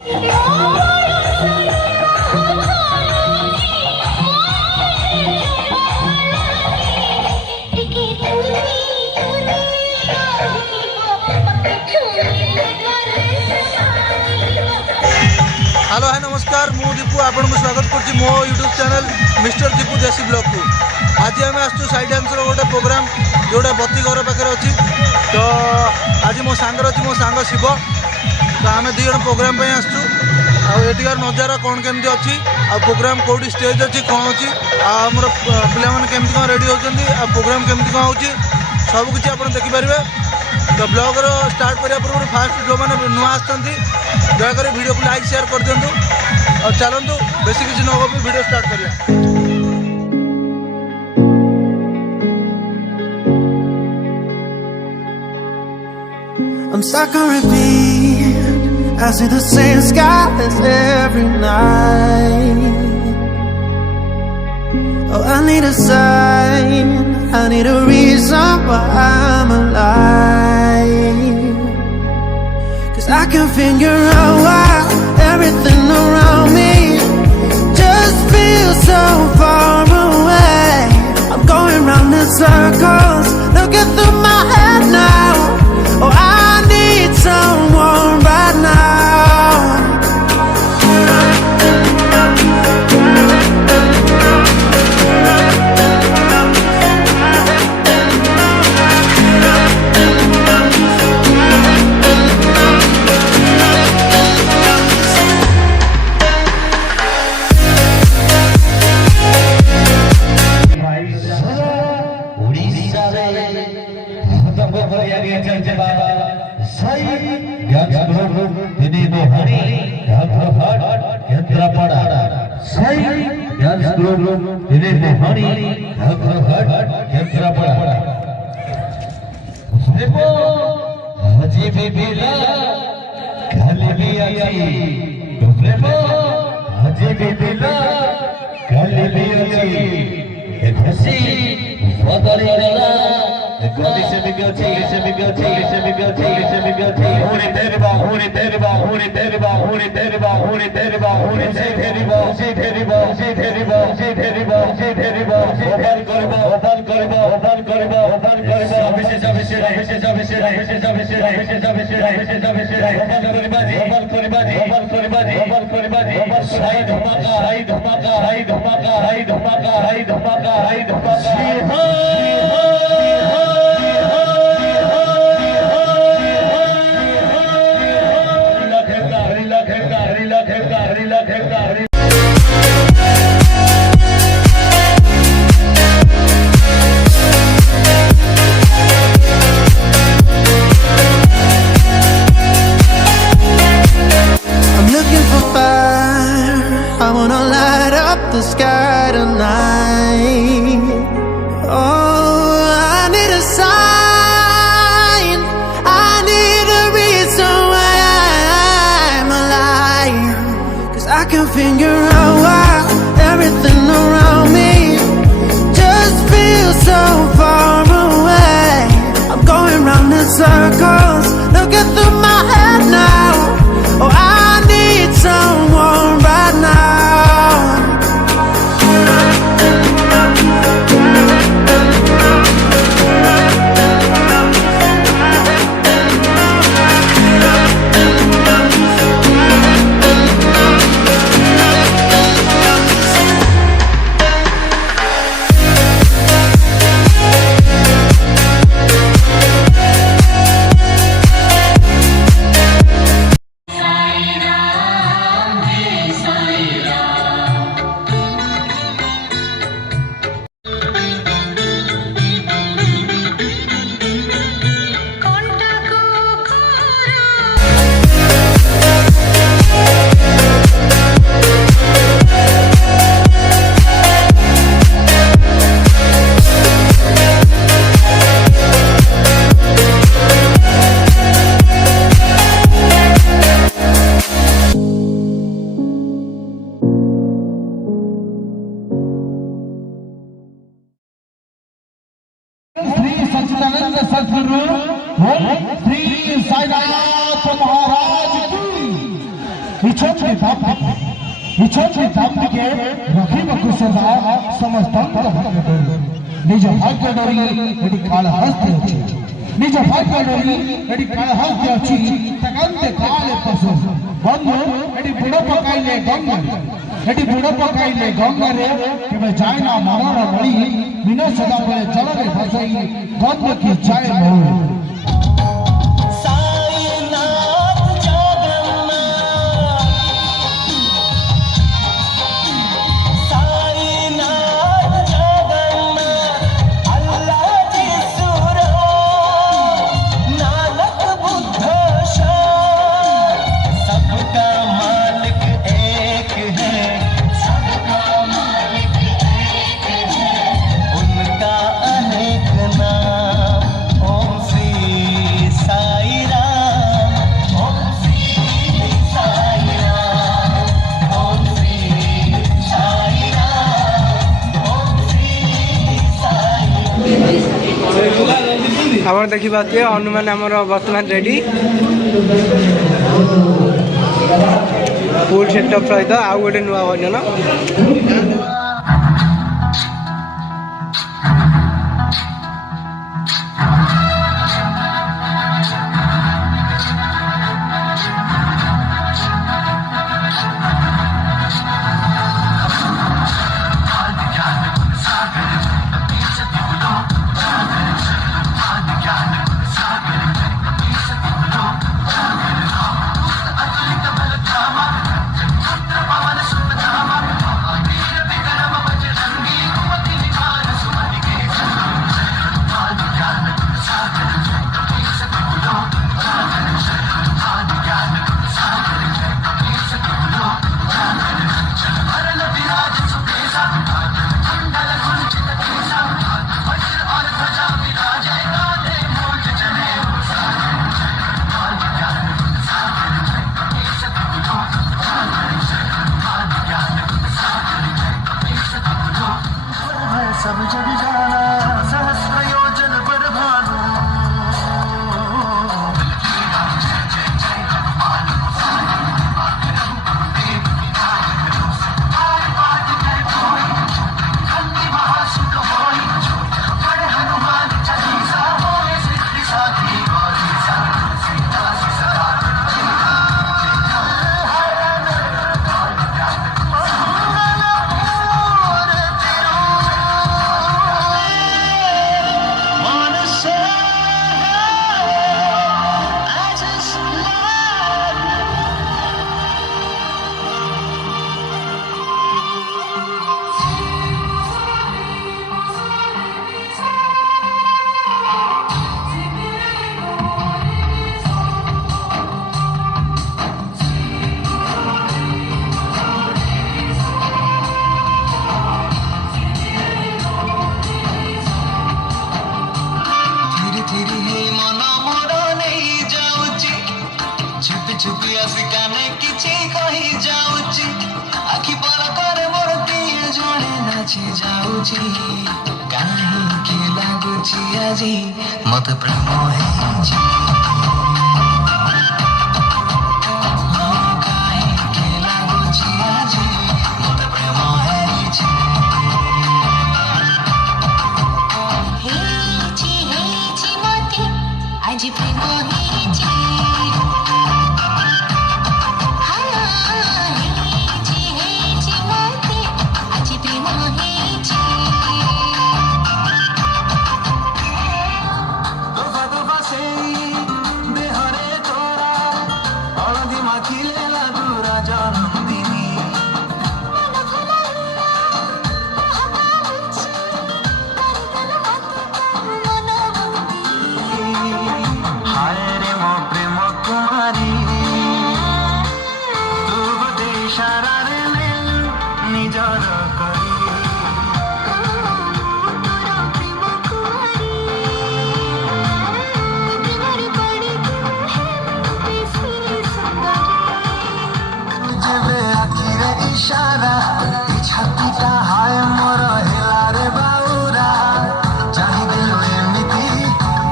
Hello hi नमस्कार मु दीपू आपन को स्वागत करछि मो यूट्यूब चैनल मिस्टर दीपू देसी ब्लॉग को। आज आम आसु साइड डांस गोटे प्रोग्राम जोटा बत्ती घर पाखे अच्छी। तो आज मो सांग अच्छी मो सांग शिव। तो आम दी जन प्रोग्राम आसचु आठिकार नजारा कौन केमती अच्छी आ प्रोग्राम कौटी स्टेज अच्छी कौन अच्छी आमर पे केमती कौन रेडी होती आ प्रोग्राम केमती कौन हो सबकि आप देखिपारे। तो ब्लॉगर स्टार्ट करने पूर्व फास्ट जो मैंने नुआ आसती दयाकोरी वीडियो को लाइक शेयर कर दिंतु और चलतु बेसी किसी न भी वीडियो स्टार्ट करिया। I'm stuck on repeat. I see the same skies every night. Oh, I need a sign. I need a reason why I'm alive. 'Cause I can figure out why everything around me just feels so far away. I'm going round in circles, looking through my head now. Oh, I need someone right now. Circles, looking through my head now. Oh, I need someone right now. इच्छन के दाम के रखिबा सदा समस्त भाग्य डोरी निज भाग्य डोरी एटी काल हस्ते अछि निज भाग्य डोरी एटी काल हस्ते अछि तकंते काले पसु बंधु एटी बुड़ पकाइले गंगा रे केबे जाय ना मनर बळी बिना सदा बळे जलरे फसई गंगा की जाय मोर आम देखा हनुमान आमर बर्तमान रेडी फुल सेटअप सहित आउ गोटे नुआ भजन सब जग जाना सहस्र योजन पर भानु छुपी आसी काने किछि कहि जाउची आखि पर करे मोर दिए जोड़े नाची जाउची काहे के लागुची आजी मत प्रेम हेची काहे के लागुची आजी मत प्रेम हेची हेची मते आजी प्रेम हेची इशारा छातीटा हाय मोर हेला रे बाउरा चाहि दिल एमिति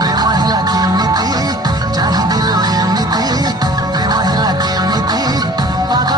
प्रेम हेला केमिति चाहि दिल एमिति प्रेम हेला केमिति पागल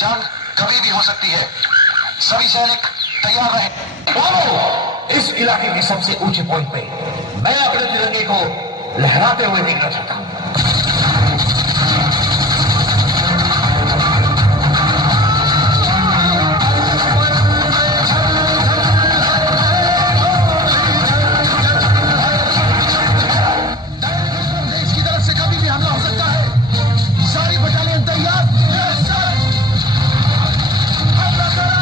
जान कभी भी हो सकती है। सभी सैनिक तैयार रहे। बाबू, इस इलाके के सबसे ऊंचे पॉइंट पे मैं अपने तिरंगे को लहराते हुए देखना चाहता हूं। देश की तरफ से कभी भी हमला हो सकता है। सारी बटालियन तैयार। हमला करो।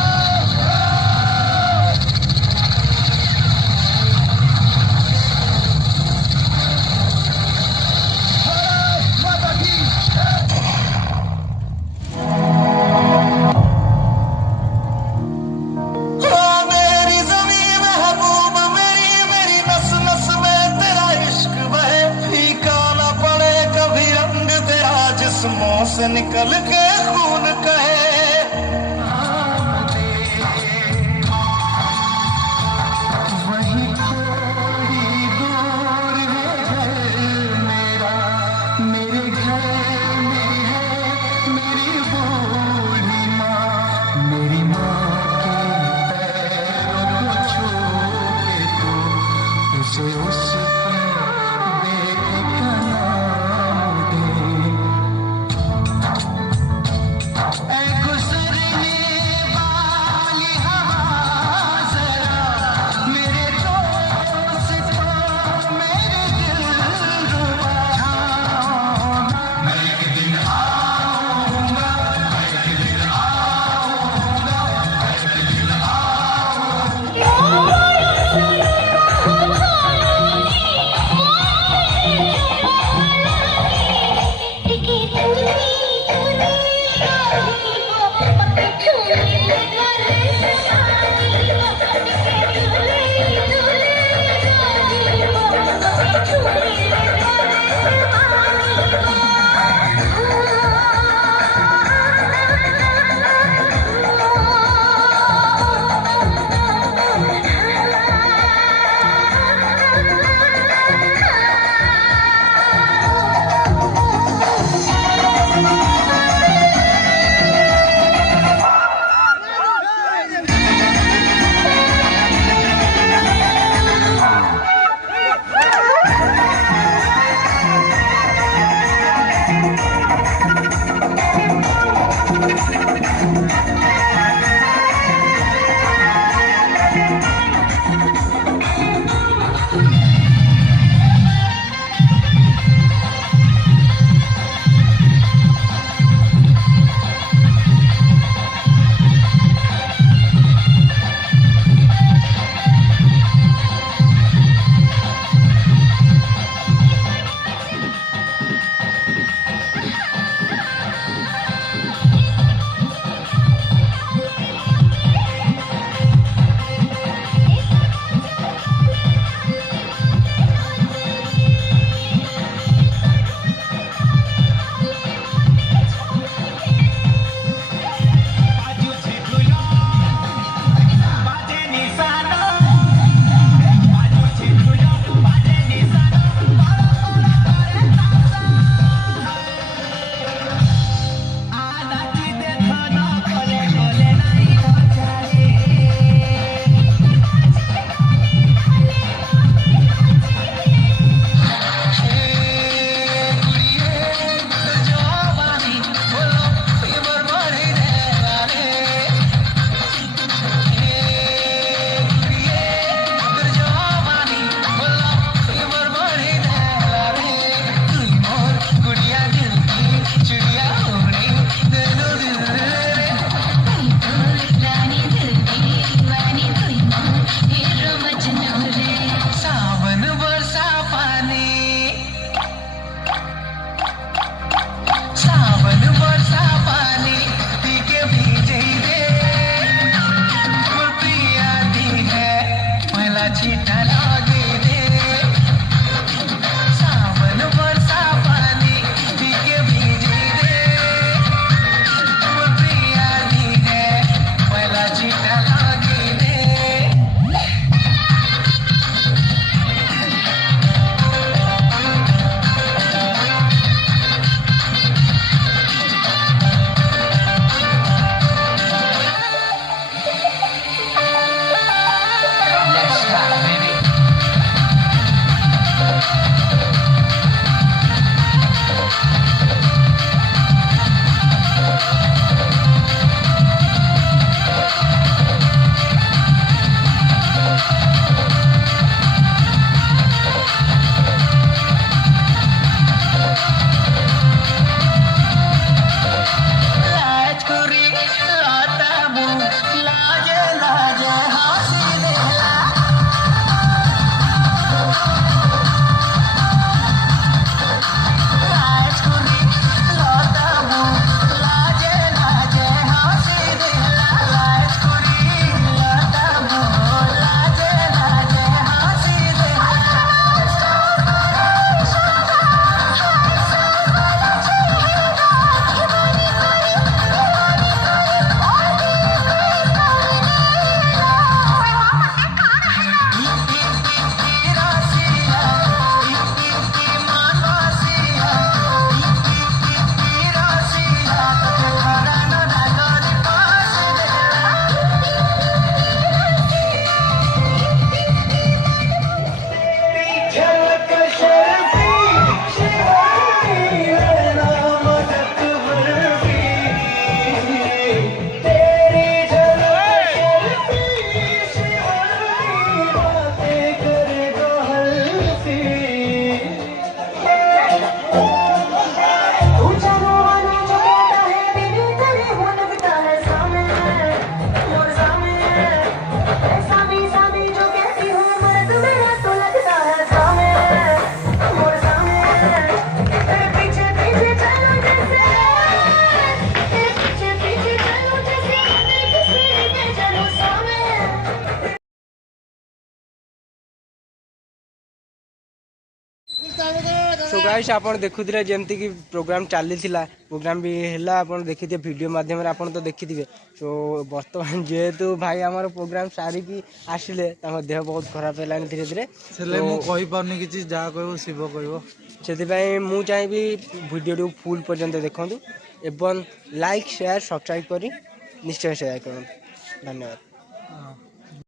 माता की मेरी ज़मीन महबूब मेरी मेरी नस नस में तेरा इश्क बहे। फीका न पड़े कभी रंग तेरा जिस्मों से निकल के खून कहे। वही थोड़ी दूर है मेरा, मेरे घर में है मेरी बूढ़ी माँ। मेरी माँ के पैरों को छू के तू उसे उसके बेटे का नाम दे। ऐ गुजरने गाइस आप देखुले जमती कि प्रोग्राम चली प्रोग्राम भी है आप देखिए वीडियो माध्यम आप तो देखिए। तो बर्तमान जेहेतु भाई आमर प्रोग्राम सारिकी आसिले देह बहुत खराब है धीरे धीरे मुझे किसी जहाँ कह शिव कह से मुझे चाहिए वीडियो फुल पर्यंत देखूँ एवं लाइक शेयर सब्सक्राइब कर निश्चय शेयर करूँ। धन्यवाद।